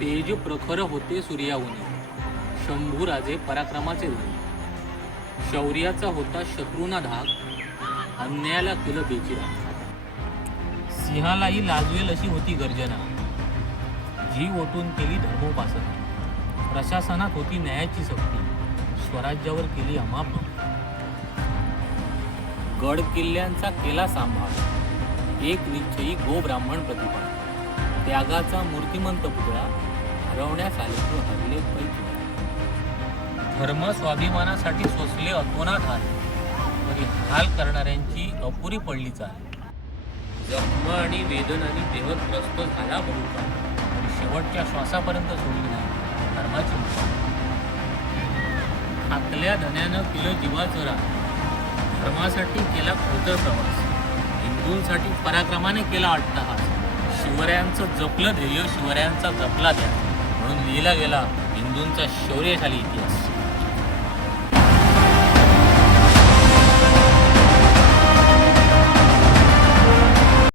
तेज प्रखर होते सूर्याहुनी, शंभूराजे पराक्रमाचे धनी. शौर्याचा होता शत्रूंना धाक, अन्यायाला केलं बेचिरा. सिंहालाही लाजवेल अशी होती गर्जना, जीव ओतून केली धर्मोपासना. प्रशासनात होती न्यायाची सक्ती, स्वराज्यावर केली अमाप भक्ती. गड किल्ल्यांचा केला सांभाळ, एक निश्चयी गोब्राह्मण प्रतिभा. त्यागाचा मूर्तिमंत पुतळा, हरवण्यास आले तो हरले पैकी. धर्म स्वाभिमानासाठी सोसले अतोनात हाल, तरी हाल करणाऱ्यांची अपुरी पडली चाल. जखमा आणि वेदनांनी देह त्रस्त झाला बहुका, तरी शेवटच्या श्वासापर्यंत सोडली नाही धर्माची मुठा. हातल्या धन्यानं केलं जीवाचं रान, धर्मासाठी केला खडतर प्रवास. हिंदूंसाठी पराक्रमाने केला अट्टहास. शिवरायांचं जपलं ध्येय, शिवरायांचा जपला ध्यास, म्हणून लिहिला गेला हिंदूंचा शौर्यशाली इतिहास.